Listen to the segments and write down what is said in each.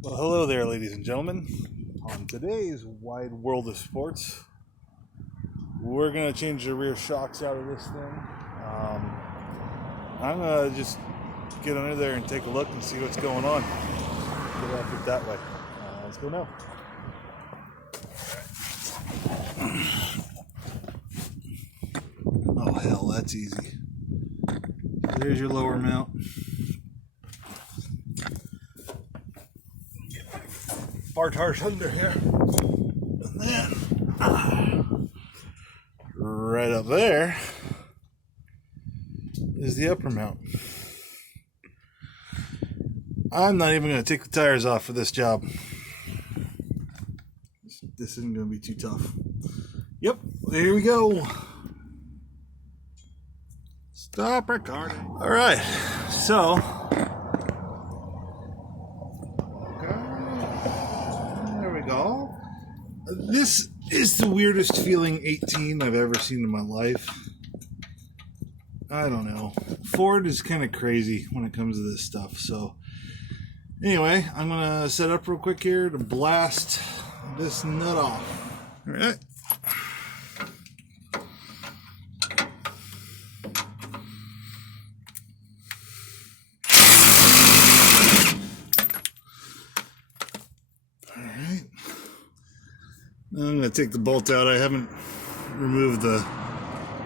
Well, hello there, ladies and gentlemen. On today's Wide World of Sports, we're going to change the rear shocks out of this thing. I'm going to just get under there and take a look and see what's going on. Get off it that way. Let's go now. Oh, hell, that's easy. There's your lower mount. Bartar's under here. And then, right up there is the upper mount. I'm not even going to take the tires off for this job. This isn't going to be too tough. Yep, here we go. Stop recording. All right, so there we go. This is the weirdest feeling 18 I've ever seen in my life. I don't know. Ford is kind of crazy when it comes to this stuff. So anyway, I'm going to set up real quick here to blast this nut off. All right. I'm going to take the bolt out. I haven't removed the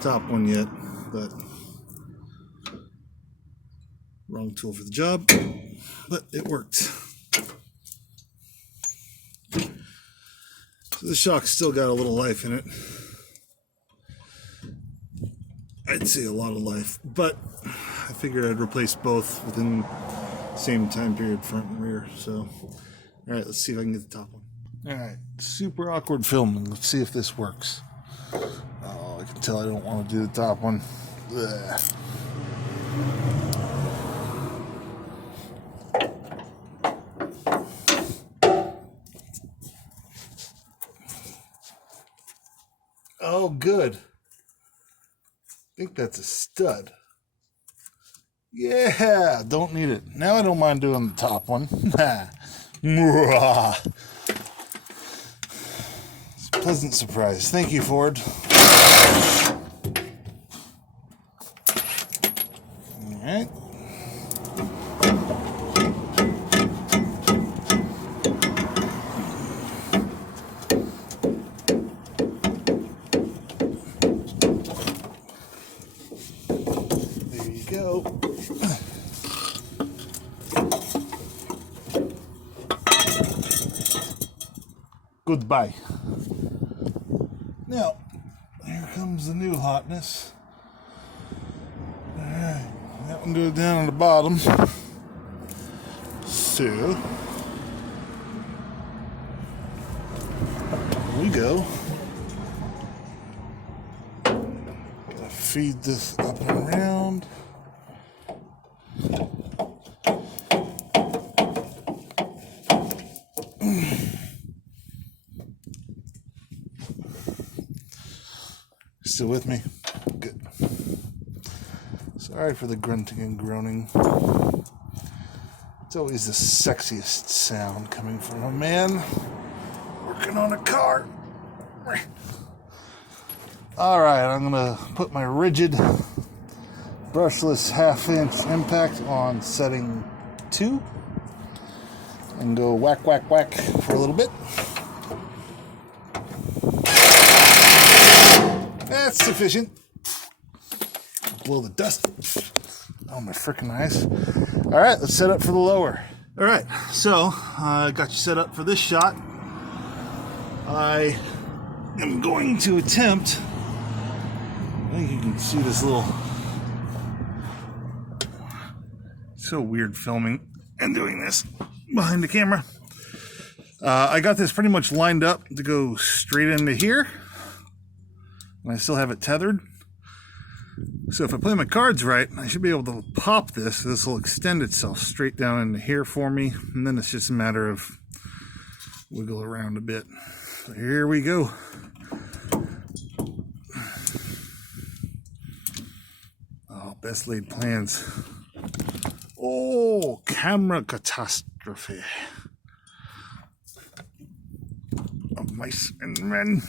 top one yet, but wrong tool for the job, but it worked. So the shock's still got a little life in it. I'd say a lot of life, but I figured I'd replace both within the same time period, front and rear. So, all right, let's see if I can get the top one. All right, super awkward filming. Let's see if this works. Oh, I can tell I don't want to do the top one. Ugh. Oh, good. I think that's a stud. Yeah, don't need it. Now I don't mind doing the top one. Pleasant surprise. Thank you, Ford. All right. There you go. Goodbye. Now, here comes the new hotness. Alright, that one goes down on the bottom. So, here we go. Gotta feed this up and around. Still with me? Good. Sorry for the grunting and groaning. It's always the sexiest sound coming from a man working on a car. Alright, I'm going to put my rigid brushless half-inch impact on setting 2 and go whack, whack, whack for a little bit. That's sufficient. Blow the dust on my freaking eyes. All right, let's set up for the lower. All right, so I got you set up for this shot. I am going to attempt, I think you can see this little, so weird filming and doing this behind the camera. I got this pretty much lined up to go straight into here. And I still have it tethered. So if I play my cards right, I should be able to pop this. This will extend itself straight down into here for me. And then it's just a matter of wiggle around a bit. So here we go. Oh, best laid plans. Oh, camera catastrophe. mice and men.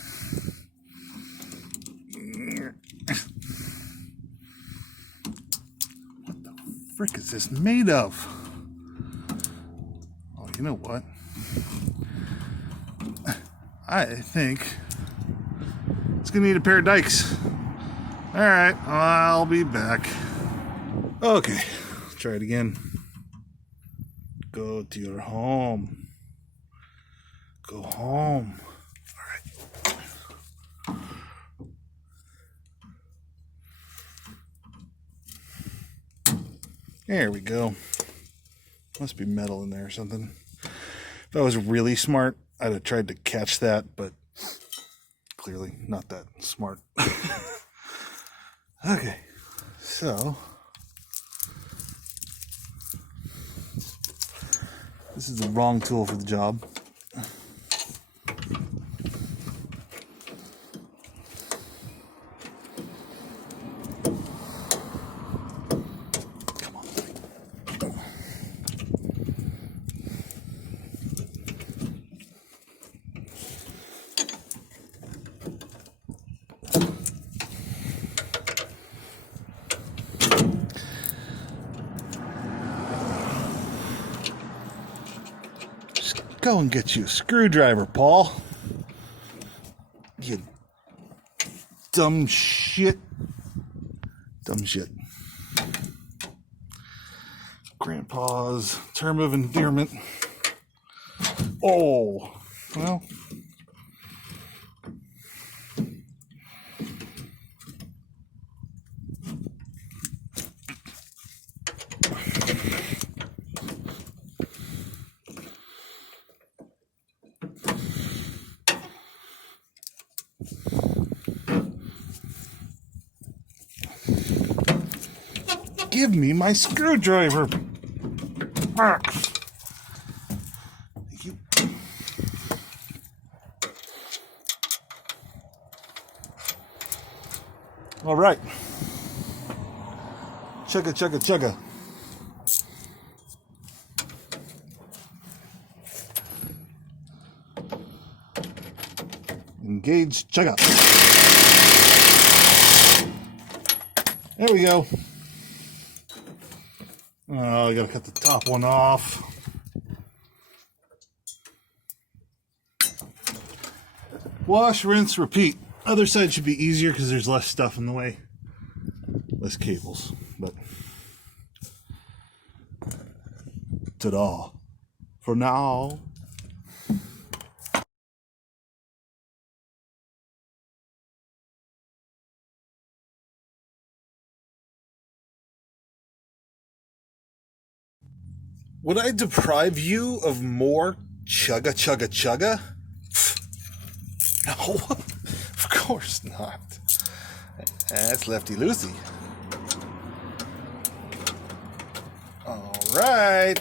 What the frick is this made of? Oh, you know what? I think it's gonna need a pair of dikes. Alright, I'll be back. Okay, try it again. Go to your home. Go home. Alright. There we go. Must be metal in there or something. If I was really smart, I'd have tried to catch that, but clearly not that smart. Okay, so this is the wrong tool for the job. Come on. Go and get you a screwdriver, Paul. You dumb shit. Dumb shit. Grandpa's term of endearment. Oh, well. Give me my screwdriver. Thank you. All right. Chugga, chugga, chugga. Engage, chugga. There we go. Oh, I gotta cut the top one off. Wash, rinse, repeat. Other side should be easier because there's less stuff in the way. Less cables, but ta-da. For now. Would I deprive you of more chugga chugga chugga? No, of course not. That's Lefty Lucy. All right.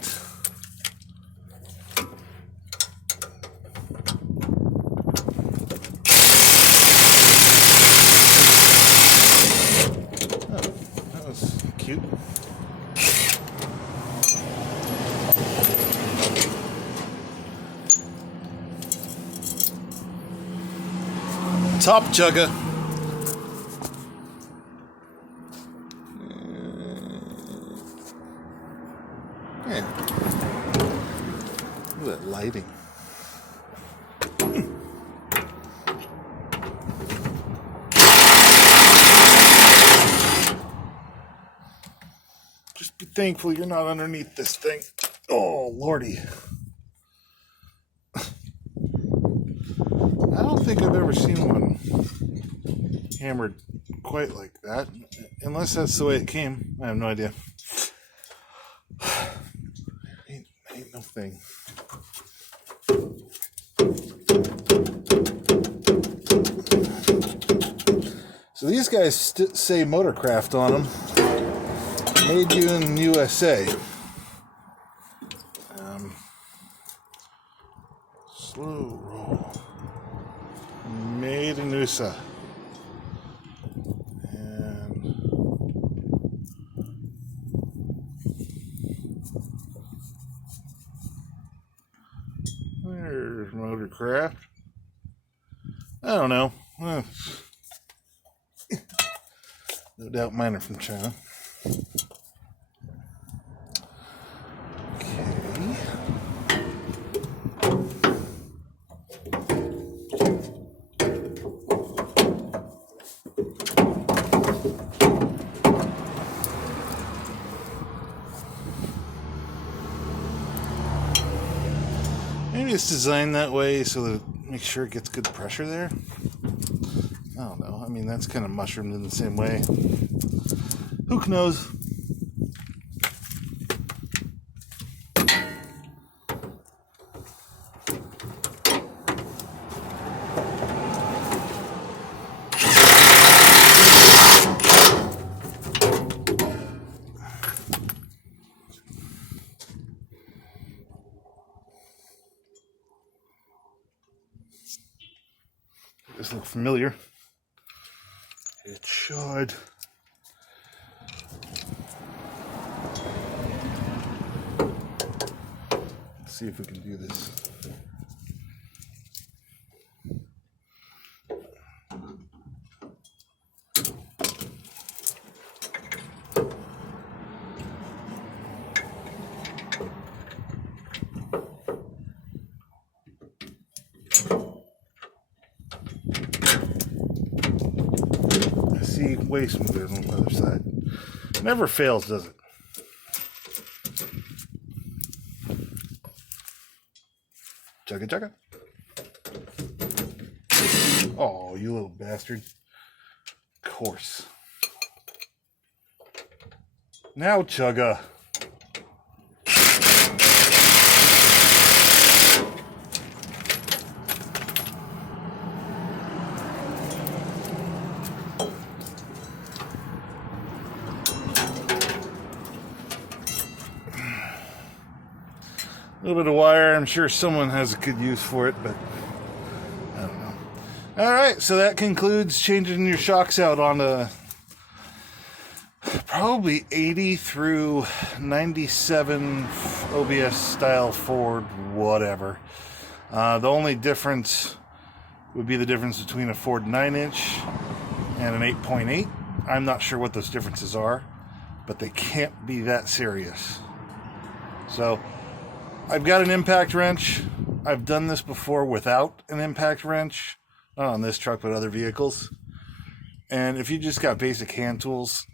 Oh, that was cute. Top chugga. Yeah. Look at that lighting. Just be thankful you're not underneath this thing. Oh, Lordy. I don't think I've ever seen one hammered quite like that. Unless that's the way it came. I have no idea. Ain't no thing. So these guys say Motorcraft on them. Made you in USA. Slow roll. Made in USA. And there's Motorcraft. I don't know. No doubt mine are from China. Okay. Maybe it's designed that way so that it makes sure it gets good pressure there. I don't know. I mean, that's kind of mushroomed in the same way. Who knows? This looks familiar. It should. Let's see if we can do this. See, way smoother than the other side. Never fails, does it? Chugga chugga. Oh, you little bastard. Of course. Now chugga. A little bit of wire. I'm sure someone has a good use for it, but I don't know. All right, so that concludes changing your shocks out on a probably 80 through 97 OBS style Ford, whatever. The only difference would be the difference between a Ford 9-inch and an 8.8. I'm not sure what those differences are, but they can't be that serious. So I've got an impact wrench. I've done this before without an impact wrench. Not on this truck, but other vehicles. And if you just got basic hand tools,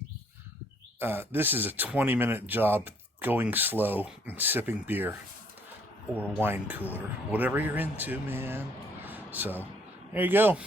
this is a 20-minute job going slow and sipping beer or wine cooler. Whatever you're into, man. So, there you go.